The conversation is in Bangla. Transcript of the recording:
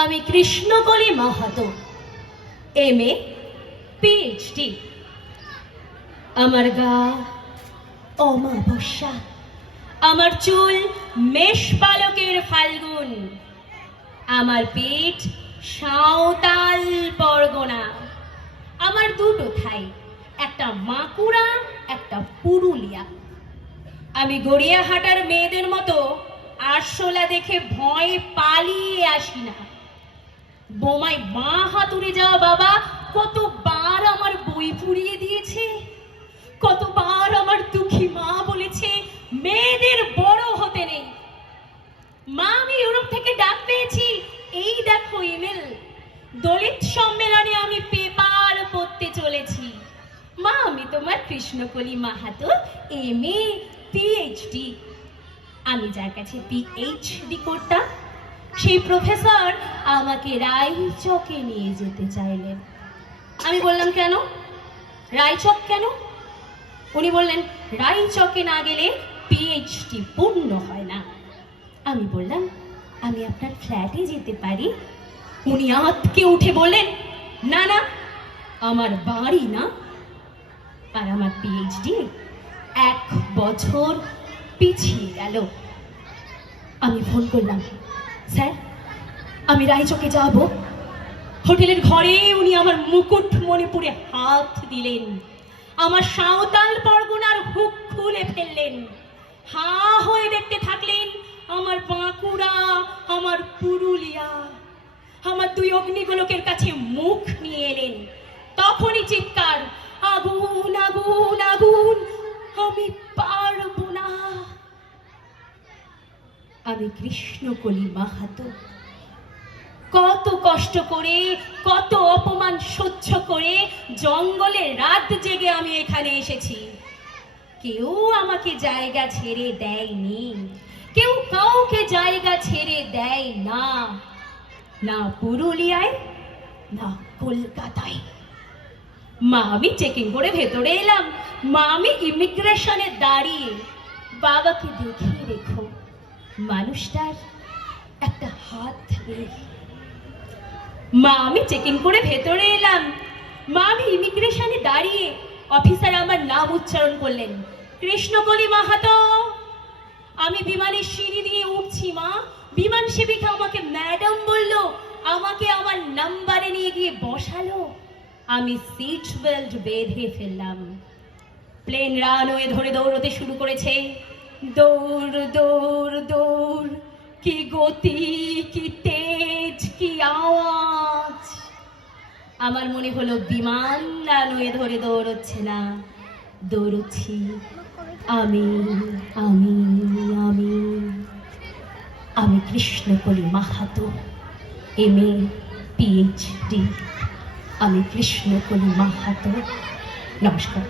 আমি কৃষ্ণকলি মাহাতো, MA PhD। আমার গা অমাবস্যা, আমার চুল মেষ পালকের ফাল্গুন, আমার পেট সাঁওতাল পরগনা, আমার দুটো ঠাই, একটা বাঁকুড়া একটা পুরুলিয়া। আমি গড়িয়াহাটার মেয়েদের মতো আরশোলা দেখে ভয় পালিয়ে আসি না। বোমায় বাঁ হাতুড়ে যাওয়া বাবা কতবার আমার বই পুড়িয়ে দিয়েছে, কতবার আমার দুঃখী মা বলেছে মেয়েদের বড় হতে নেই। মা, আমি ইউরোপ থেকে ডাক পেয়েছি, এই দেখো ইমেল। দলিত সম্মেলনে আমি পেপার পড়তে চলেছি। মা, আমি তোমার কৃষ্ণকলি মাহাতো, MA PhD। আমি যার কাছে PhD করতাম সেই প্রফেসর আমাকে রায়চকে নিয়ে যেতে চাইলেন। আমি বললাম, কেন? রায়চক কেন? উনি বললেন, রায়চকে না গেলে PhD পূর্ণ হয় না। আমি বললাম, আমি আপনার ফ্ল্যাটে যেতে পারি? উনি আঁতকে উঠে বললেন, না না, আমার বাড়ি না। আর আমার PhD 1 বছর পিছিয়ে গেল। আমি ফোন করলাম, স্যার আমি রায়চকে যাব। হোটেলের ঘরে উনি আমার মুকুট মণিপুরে হাত দিলেন, আমার সাঁওতাল পরগনার হুক খুলে ফেললেন। হা হয়ে দেখতে থাকলেন আমার বাঁকুড়া, আমার পুরুলিয়া। আমার 2 অগ্নিগোলকের কাছে মুখ নিয়ে এলেন। তখনই চিৎকার, আগুন আগুন আগুন, আমি পারবো না। আমি কৃষ্ণকলি মাহাতো কত কষ্ট করে, কত অপমান সহ্য করে জঙ্গলে রাত জেগে আমি এখানে এসেছি। কেউ আমাকে জায়গা ছেড়ে দেয়নি, কেউ কাউকে জায়গা ছেড়ে দেয় না, না পুরুলিয়ায় না কলকাতায়। মা, আমি চেকিং করে ভেতরে এলাম। মা, আমি ইমিগ্রেশনে দাঁড়িয়ে বাবাকে দেখিয়ে রেখো, মানুষটার একটা হাত নেই। মা, আমি চেকিং করে ভেতরে এলাম। মা, আমি ইমিগ্রেশনে দাঁড়িয়ে অফিসার আমার নাম উচ্চারণ করলেন, কৃষ্ণকলি মাহাতো। আমি বিমানের সিঁড়ি দিয়ে উঠছি মা, বিমান সেবিকা আমাকে ম্যাডাম বলল, আমাকে আমার নাম্বারে নিয়ে গিয়ে বসালো। আমি সিট বেল্ট বেঁধে ফেললাম। প্লেন রানওয়ে ধরে দৌড়তে শুরু করেছে। দৌড় দৌড় দৌড়, কি গতি, কি তেজ, কি আওয়াজ। আমার মনে হলো বিমান রানওয়ে ধরে দৌড়চ্ছে না, দৌড়চ্ছি আমি আমি আমি আমি কৃষ্ণকলি মাহাতো, MA PhD। আমি কৃষ্ণকলি মাহাতো। নমস্কার।